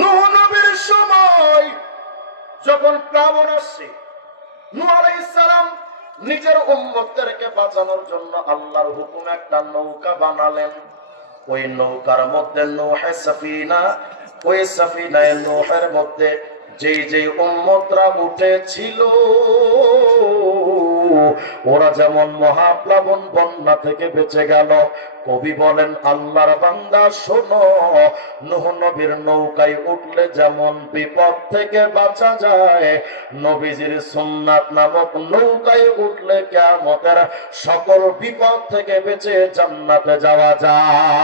নূহ নবীর সময় যখন প্লাবন আসছে, নূহ আলাইহিস সালাম নিজের উম্মতদেরকে বাঁচানোর জন্য আল্লাহর হুকুমে একটা নৌকা বানালেন। ওই নৌকার মধ্যে নূহে সাফিনা, ওই সাফিনায়ে নূহের মধ্যে যেই যেই উম্মতরা উঠেছিল ওরা যেমন মহাপ্লাবন বন্যা থেকে বেঁচে গেল। কবি বলেন, আল্লাহর বান্দা শোনো, নূহ নবীর নৌকায় উঠলে যেমন বিপদ থেকে বাঁচা যায়, নবীজির সুন্নাত নামক নৌকায় উঠলে কিয়ামতের সকল বিপদ থেকে বেঁচে জান্নাতে যাওয়া যায়।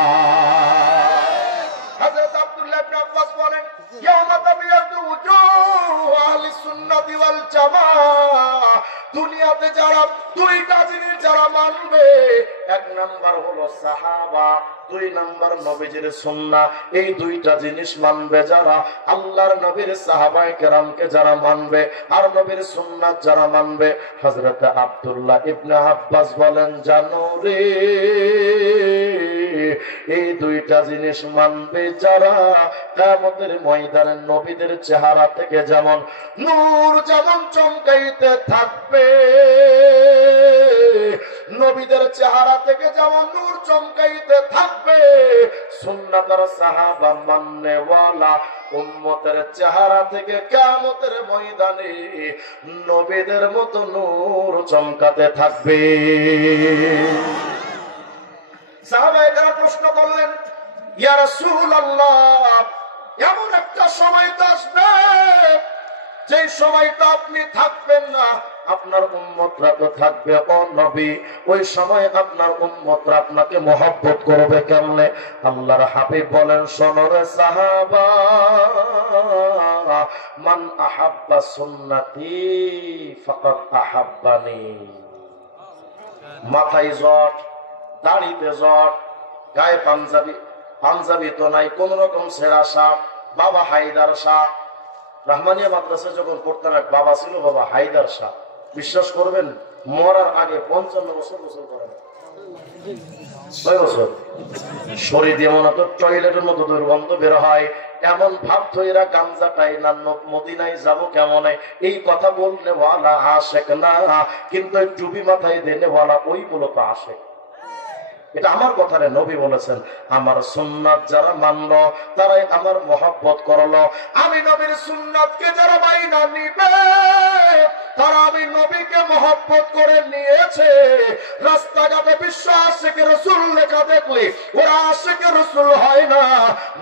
হযরত আব্দুল্লাহ ইবনে আব্বাস বলেন, ইয়াউমা তাবিয়াতু উজুহু আহলিস সুন্নাতি ওয়াল জামাআহ, দুনিয়াতে যারা দুইটা জিনিস যারা মানবে, এক নাম্বার হলো সাহাবা, দুই নাম্বার নবীজির সুন্নাহ। এই দুইটা জিনিস মানবে যারা, আল্লাহর নবীর সাহাবায়ে কেরামকে যারা মানবে আর নবীর সুন্নাত যারা মানবে। হযরত আব্দুল্লাহ ইবনে আব্বাস বলেন, জানো রে, এই দুইটা জিনিস মানবে যারা, কিয়ামতের ময়দানে নবীদের চেহারা থেকে যেমন নূর যেমন চমকাইতে থাকবে, নবীদের চেহারা থেকে যেমন নূর চমকাইতে থাকবে, সুন্নাতের সাহাবা মাননেওয়ালা উম্মতের চেহারা থেকে কিয়ামতের ময়দানে নবীদের মতো নূর চমকাতে থাকবে। সাহাবায়ে কেরাম প্রশ্ন করলেন, ইয়া রাসূলুল্লাহ, এমন একটা সময় তো আসবে যে সময়টা আপনি থাকবেন না, আপনার উম্মতরা তো থাকবে। ও নবী, ওই সময় আপনার উম্মতরা আপনাকে মহব্বত করবে কেমনে? আল্লাহর হাবিব বলেন, শোনো রে সাহাবা, মান আহাব্বা সুন্নতি ফাকাদ আহাব্বানি। মাথায় জট, দাড়িতে জট, গায়ে পাঞ্জাবি, পাঞ্জাবি তো নাই, কোন রকম সেরা শাহ, বাবা হায়দার শাহ। রহমানিয়া মাদ্রাসায় যখন পড়তাম এক বাবা ছিল, বাবা হায়দার শাহ। বিশ্বাস করবেন, মরার আগে 55 বছর গোসল করেন। কয় বছর? শরীর এমন তো টয়লেটের মতো দুর্গন্ধ বের হয়, এমন ভাব ধইরা গাঞ্জা খাই না, মদিনায় যাবো কেমন, এই কথা বললে ওয়ালা আশেক না, কিন্তু টুপি মাথায় দেনে ওয়ালা ওই মূলত আশেক। এটা আমার কথা রে, নবী বলেছেন, আমার সুন্নাত যারা মানলো তারাই আমার মহব্বত করলো। আমি নবীর সুন্নাতকে যারা মাইনা নিবে তারা আমি নবীকে মহব্বত করে নিয়েছে। রাস্তাঘাটে বিশ্ব আশিকে রাসূল লেখা দেখলে ওরা আশিকে রাসূল হয় না।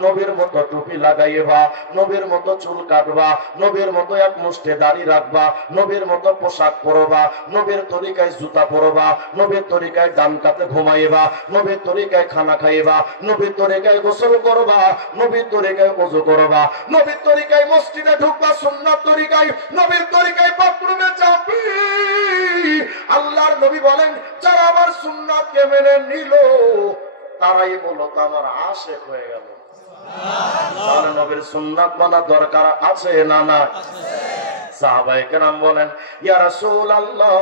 নবীর মতো টুপি লাগাইবা, নবীর মতো চুল কাটবা, নবীর মতো এক মুষ্টি দাড়ি রাখবা, নবীর মতো পোশাক পরবা, নবীর তরিকায় জুতা পরবা, নবীর তরিকায় ডান কাতে ঘুমাইবা, নবীর তরিকায় খানা খাইবা, নবীর তরিকায় গোসল করবা, নবীর তরিকায় ওযু করবা, নবীর তরিকায় মসজিদে ঢুকবা, সুন্নাত তরিকায়, নবীর তরিকায় বাথরুমে যাবি। আল্লাহর নবী বলেন, যারা আমার সুন্নাতকে মেনে নিল তারাই মূলত আমার আশিক হয়ে গেল। তাহলে নবীর সুন্নাত মানা দরকার আছে না না? সাহাবায়ে কেরাম বলেন, ইয়া রাসূলুল্লাহ,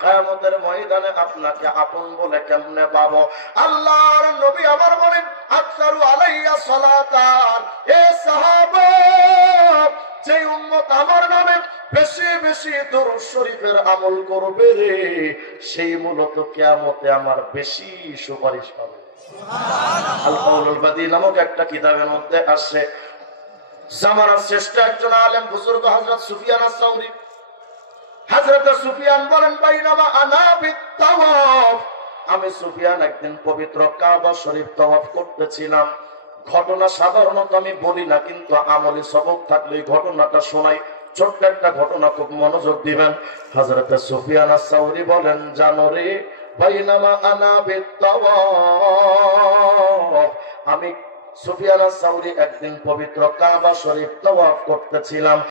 কিয়ামতের ময়দানে আপনাকে আপন বলে কেমনে পাবো? আল্লাহর নবী আবার বলেন, আকসারু আলাইয়া সালাতান, এ সাহাবা, যে উম্মত আমার নামে বেশি বেশি দরুদ শরীফের আমল করবে রে, সেই মূলত কিয়ামতে আমার বেশি সুপারিশ পাবে। সুবহানাল্লাহ। আল কাউলুল বাদী নামক একটা কিতাবের মধ্যে আছে, জামানার শ্রেষ্ঠ একজন আলেম বুজুর্গ হযরত সুফিয়ান আস-সাউরি, হযরত সুফিয়ান বলেন, বাইনামা আনা বিত-তাওয়াফ, আমি সুফিয়ান একদিন পবিত্র কাবা শরীফ তাওয়াফ করতেছিলাম। ঘটনা সাধারণত আমি বলি না, কিন্তু আমলি সবক থাকলে ঘটনাটা শোনাই। ছোট্ট একটা ঘটনা, খুব মনোযোগ দিবেন। হযরত সুফিয়ান আস-সাউরি বলেন, জানো রে, বাইনামা আনা বিত-তাওয়াফ, আমি সুফিয়ান আস-সাউরি একদিন পবিত্র কাবা শরীফ তাওয়াফ করতেছিলাম।